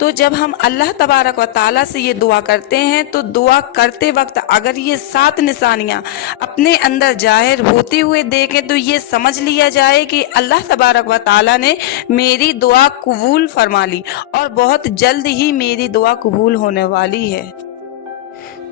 तो जब हम अल्लाह तबारक व ताला से ये दुआ करते हैं तो दुआ करते वक्त अगर ये 7 निशानियाँ अपने अंदर जाहिर होते हुए देखें तो ये समझ लिया जाए कि अल्लाह तबारक व ताला ने मेरी दुआ कबूल फरमा ली और बहुत जल्द ही मेरी दुआ कबूल होने वाली है।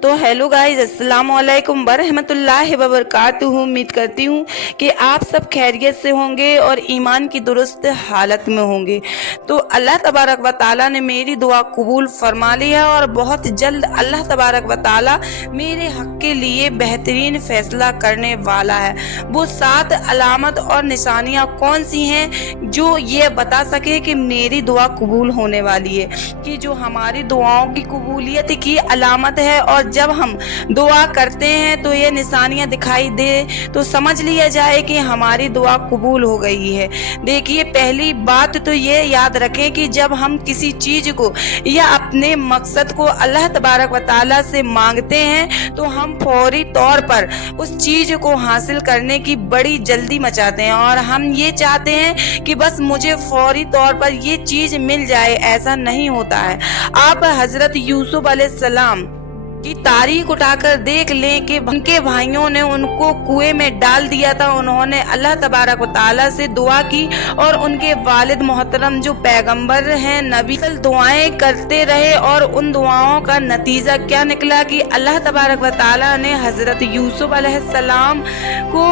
तो हेलो गाइस, अस्सलाम वालेकुम बरहमतुल्लाहि वबरकातुहू। उम्मीद करती हूँ कि आप सब खैरियत से होंगे और ईमान की दुरुस्त हालत में होंगे। तो अल्लाह तबारक व ताला ने मेरी दुआ कबूल फरमा ली है और बहुत जल्द अल्लाह तबारक व ताला मेरे हक के लिए बेहतरीन फैसला करने वाला है। वो 7 अलामत और निशानियाँ कौन सी हैं जो ये बता सके कि मेरी दुआ कबूल होने वाली है, कि जो हमारी दुआओं की कबूलियत की अलामत है। और जब हम दुआ करते हैं तो ये निशानियां दिखाई दे तो समझ लिया जाए कि हमारी दुआ कबूल हो गई है। देखिए, पहली बात तो ये याद रखें कि जब हम किसी चीज को या अपने मकसद को अल्लाह तबारक व ताला से मांगते हैं तो हम फौरी तौर पर उस चीज को हासिल करने की बड़ी जल्दी मचाते हैं और हम ये चाहते हैं कि बस मुझे फौरी तौर पर ये चीज मिल जाए। ऐसा नहीं होता है। आप हजरत यूसुफ अलैहिस्सलाम की तारीख उठाकर देख लें कि उनके भाइयों ने उनको कुएं में डाल दिया था। उन्होंने अल्लाह तबारक व ताला से दुआ की और उनके वालिद मोहतरम जो पैगंबर हैं, नबी, दुआएं करते रहे और उन दुआओं का नतीजा क्या निकला कि अल्लाह तबारक व ताला ने हजरत यूसुफ अलैहिस्सलाम को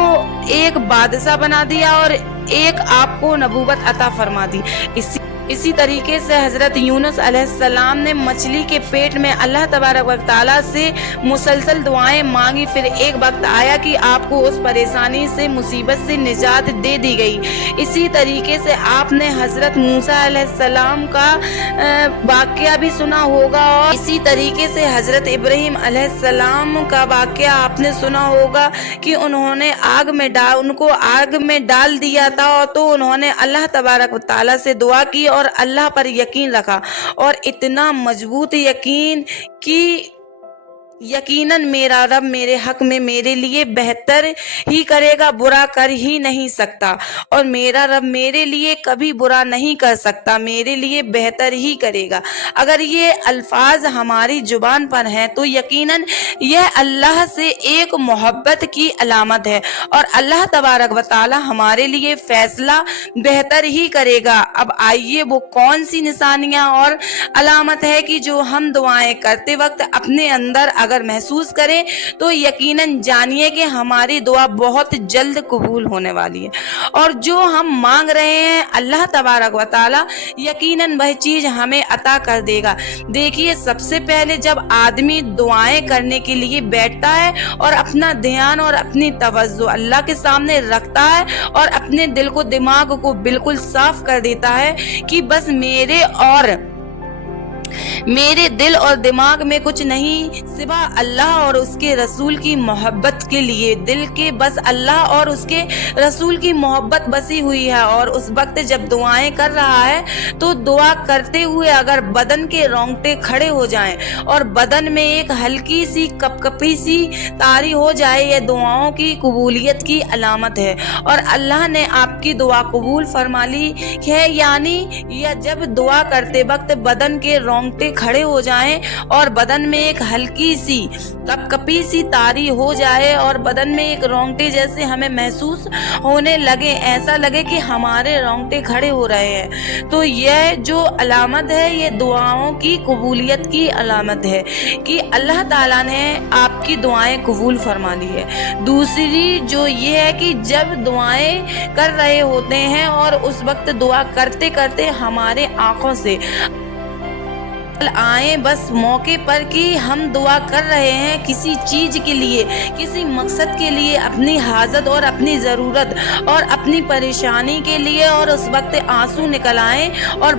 एक बादशाह बना दिया और एक आपको नबूवत अता फरमा दी। इसी तरीके से हजरत यूनुस अलैहिस्सलाम ने मछली के पेट में अल्लाह तबारक व तआला से मुसलसल दुआएं मांगी। फिर एक वक्त आया कि आपको उस परेशानी से, मुसीबत से निजात दे दी गई। इसी तरीके से आपने हजरत मूसा अलैहिस्सलाम का वाक़या भी सुना होगा और इसी तरीके से हजरत इब्राहीम अलैहिस्सलाम का वाक़या आपने सुना होगा कि उन्होंने उनको आग में डाल दिया था और तो उन्होंने अल्लाह तबारक व तआला से दुआ की और अल्लाह पर यकीन रखा और इतना मजबूत यकीन कि यकीनन मेरा रब मेरे हक में मेरे लिए बेहतर ही करेगा, बुरा कर ही नहीं सकता और मेरा रब मेरे लिए कभी बुरा नहीं कर सकता, मेरे लिए बेहतर ही करेगा। अगर ये अल्फाज हमारी जुबान पर हैं तो यकीनन यह अल्लाह से एक मोहब्बत की अलामत है और अल्लाह तबारक व तआला हमारे लिए फैसला बेहतर ही करेगा। अब आइए वो कौन सी निशानियां और अलामत है कि जो हम दुआएं करते वक्त अपने अंदर अगर महसूस करें तो यकीनन जानिए कि हमारी दुआ बहुत जल्द कबूल होने वाली है और जो हम मांग रहे हैं अल्लाह तबारक व तआला यकीनन वह चीज हमें अता कर देगा। देखिए, सबसे पहले जब आदमी दुआएं करने के लिए बैठता है और अपना ध्यान और अपनी तवज्जो अल्लाह के सामने रखता है और अपने दिल को, दिमाग को बिल्कुल साफ कर देता है कि बस मेरे दिल और दिमाग में कुछ नहीं सिवा अल्लाह और उसके रसूल की मोहब्बत के लिए, दिल के बस अल्लाह और उसके रसूल की मोहब्बत बसी हुई है। और उस वक्त जब दुआएं कर रहा है तो दुआ करते हुए अगर बदन के रोंगटे खड़े हो जाएं और बदन में एक हल्की सी कपकपी सी तारी हो जाए, यह दुआओं की कबूलियत की अलामत है और अल्लाह ने आपकी दुआ कबूल फरमा ली है। यानी यह जब दुआ करते वक्त बदन के रोंगटे खड़े हो जाएं और बदन में एक हल्की सी कपकपी सी तारी हो जाए और बदन में एक रोंगटे जैसे हमें महसूस होने लगे, ऐसा लगे कि हमारे रोंगटे खड़े हो रहे हैं, तो यह जो अलामत है ये दुआओं की कबूलियत की अलामत है कि अल्लाह ताला ने आपकी दुआएं कबूल फरमा ली है। दूसरी जो ये है कि जब दुआएं कर रहे होते हैं और उस वक्त दुआ करते करते हमारे आंखों से आए बस मौके पर कि हम दुआ कर रहे हैं किसी चीज के लिए, किसी मकसद के लिए, अपनी हाजत और अपनी ज़रूरत और अपनी परेशानी के लिए, और उस वक्त आंसू निकल आए और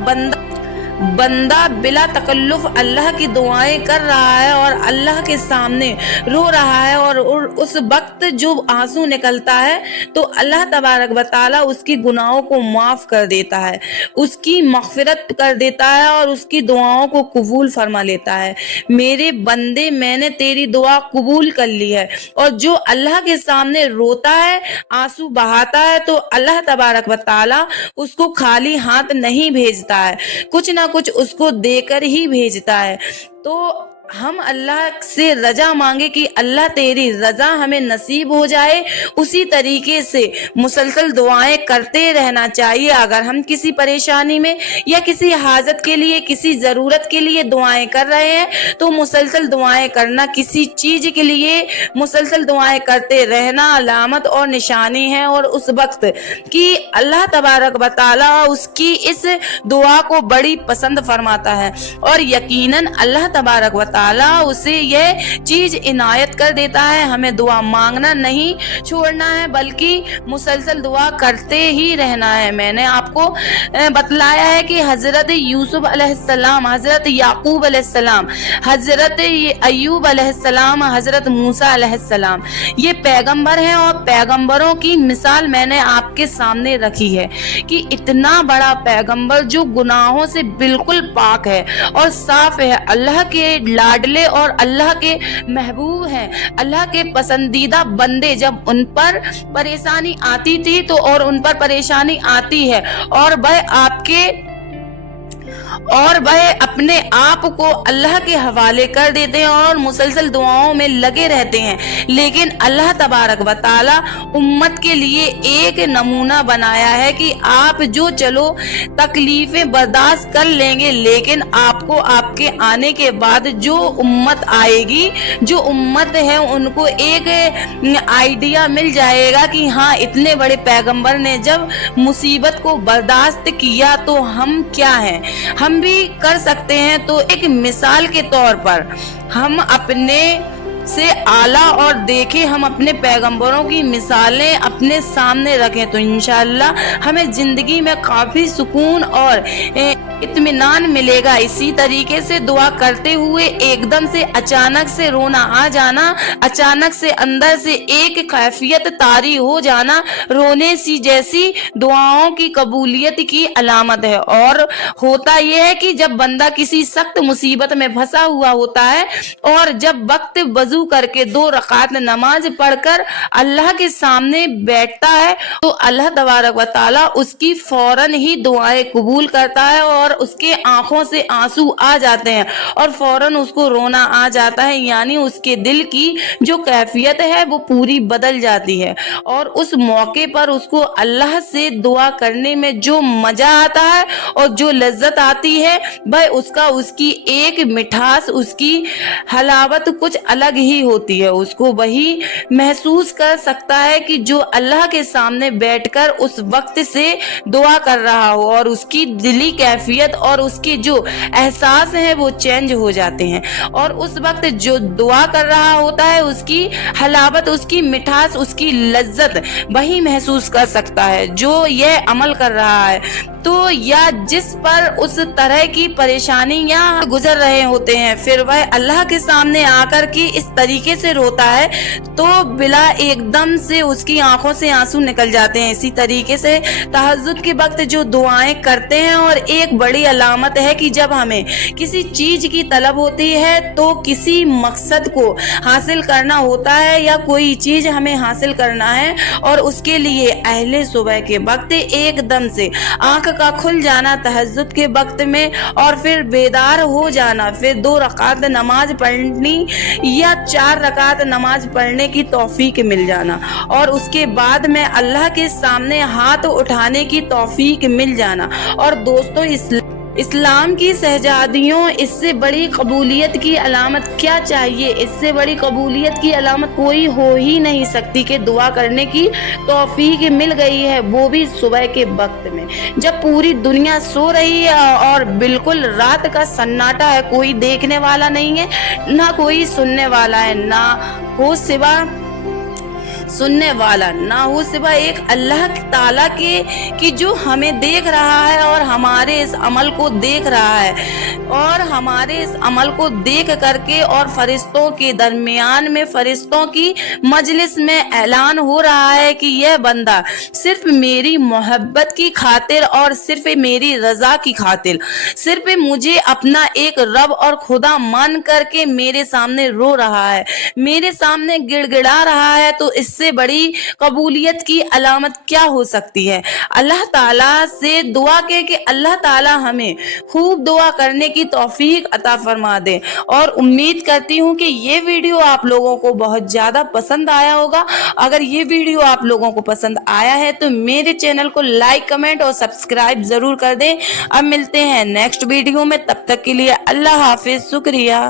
बंदा बिला तकल्लुफ अल्लाह की दुआएं कर रहा है और अल्लाह के सामने रो रहा है और उस वक्त जो आंसू निकलता है तो अल्लाह तबारक व तआला उसकी गुनाहों को माफ़ कर देता है, उसकी मग़फ़िरत कर देता है और उसकी दुआओं को कबूल फरमा लेता है। मेरे बंदे, मैंने तेरी दुआ कबूल कर ली है। और जो अल्लाह के सामने रोता है, आंसू बहाता है, तो अल्लाह तबारक व तआला उसको खाली हाथ नहीं भेजता है, कुछ ना कुछ उसको देकर ही भेजता है। तो हम अल्लाह से रजा मांगे कि अल्लाह तेरी रजा हमें नसीब हो जाए। उसी तरीके से मुसलसल दुआएं करते रहना चाहिए। अगर हम किसी परेशानी में या किसी हाजत के लिए, किसी ज़रूरत के लिए दुआएं कर रहे हैं तो मुसलसल दुआएं करना, किसी चीज़ के लिए मुसलसल दुआएं करते रहना अलामत और निशानी है। और उस वक्त कि अल्लाह तबारक व तआला उसकी इस दुआ को बड़ी पसंद फरमाता है और यकीनन अल्लाह तबारक व तआला उसे यह चीज इनायत कर देता है। हमें दुआ मांगना नहीं छोड़ना है बल्कि मुसलसल दुआ करते ही रहना है। मैंने आपको बतलाया है कि हजरत यूसुफ अलैहिस्सलाम, हजरत याकूब अलैहिस्सलाम, हजरत अय्यूब अलैहिस्सलाम, हजरत मूसा अलैहिस्सलाम ये पैगंबर हैं और पैगंबरों की मिसाल मैंने आपके सामने रखी है कि इतना बड़ा पैगंबर जो गुनाहों से बिल्कुल पाक है और साफ है, अल्लाह के लाडले और अल्लाह के महबूब हैं, अल्लाह के पसंदीदा बंदे, जब उन पर परेशानी आती थी तो और उन पर परेशानी आती है और वह अपने आप को अल्लाह के हवाले कर देते हैं और मुसलसल दुआओं में लगे रहते हैं। लेकिन अल्लाह तबारक व तआला उम्मत के लिए एक नमूना बनाया है कि आप जो चलो तकलीफें बर्दाश्त कर लेंगे, लेकिन आपको आपके आने के बाद जो उम्मत आएगी, जो उम्मत है, उनको एक आइडिया मिल जाएगा कि हाँ, इतने बड़े पैगंबर ने जब मुसीबत को बर्दाश्त किया तो हम क्या हैं, हम भी कर सकते हैं। तो एक मिसाल के तौर पर हम अपने से आला और देखें, हम अपने पैगंबरों की मिसालें अपने सामने रखें तो इंशाअल्लाह हमें जिंदगी में काफी सुकून और इत्मीनान मिलेगा। इसी तरीके से दुआ करते हुए एकदम से अचानक से रोना आ जाना, अचानक से अंदर से एक कैफियत तारी हो जाना, रोने सी जैसी दुआओं की कबूलियत की अलामत है। और होता यह है कि जब बंदा किसी सख्त मुसीबत में फंसा हुआ होता है और जब वक्त वजू करके 2 रकात नमाज पढ़कर अल्लाह के सामने बैठता है तो अल्लाह तबारक व तआला उसकी फौरन ही दुआएं कबूल करता है और उसके आंखों से आंसू आ जाते हैं और फौरन उसको रोना आ जाता है। यानी उसके दिल की जो कैफियत है वो पूरी बदल जाती है और उस मौके पर उसको अल्लाह से दुआ करने में जो मजा आता है और जो लज्जत आती है वह उसकी एक मिठास, उसकी हलावत कुछ अलग ही होती है। उसको वही महसूस कर सकता है कि जो अल्लाह के सामने बैठकर उस वक्त से दुआ कर रहा हो और उसकी दिली कैफियत और उसके जो एहसास हैं वो चेंज हो जाते हैं और उस वक्त जो दुआ कर रहा होता है उसकी हलावत, उसकी मिठास, उसकी लज्जत वही महसूस कर सकता है जो यह अमल कर रहा है। तो या जिस पर उस तरह की परेशानियां गुजर रहे होते हैं, फिर वह अल्लाह के सामने आकर के इस तरीके से रोता है तो बिला एकदम से उसकी आंखों से आंसू निकल जाते हैं। इसी तरीके से तहज्जुद के वक्त जो दुआएं करते हैं और एक बड़ी अलामत है कि जब हमें किसी चीज की तलब होती है तो किसी मकसद को हासिल करना होता है या कोई चीज हमें हासिल करना है और उसके लिए अहले सुबह के वक्त एकदम से आंख का खुल जाना तहज्जुद के वक्त में और फिर बेदार हो जाना, फिर 2 रकात नमाज पढ़नी या 4 रकात नमाज पढ़ने की तौफीक मिल जाना और उसके बाद में अल्लाह के सामने हाथ उठाने की तौफीक मिल जाना। और दोस्तों, इस्लाम की शहजादियों, इससे बड़ी कबूलियत की अलामत क्या चाहिए? इससे बड़ी कबूलियत की अलामत कोई हो ही नहीं सकती कि दुआ करने की तौफीक मिल गई है, वो भी सुबह के वक्त में जब पूरी दुनिया सो रही है और बिल्कुल रात का सन्नाटा है, कोई देखने वाला नहीं है, ना कोई सुनने वाला है, ना हो सिवा सुनने वाला, ना हो सिवा एक अल्लाह ताला के कि जो हमें देख रहा है और हमारे इस अमल को देख रहा है और हमारे इस अमल को देख करके और फरिश्तों के दरमियान में, फरिश्तों की मजलिस में ऐलान हो रहा है कि यह बंदा सिर्फ मेरी मोहब्बत की खातिर और सिर्फ मेरी रजा की खातिर, सिर्फ मुझे अपना एक रब और खुदा मान करके मेरे सामने रो रहा है, मेरे सामने गिड़गिड़ा रहा है। तो इससे इससे बड़ी कबूलियत की अलामत क्या हो सकती है। अल्लाह ताला से दुआ के कि अल्लाह ताला हमें खूब दुआ करने की तौफीक अता फरमा दे। और उम्मीद करती हूँ कि ये वीडियो आप लोगों को बहुत ज़्यादा पसंद आया होगा। अगर ये वीडियो आप लोगों को पसंद आया है तो मेरे चैनल को लाइक, कमेंट और सब्सक्राइब ज़रूर कर दें। अब मिलते हैं नेक्स्ट वीडियो में, तब तक के लिए अल्लाह हाफिज़, शुक्रिया।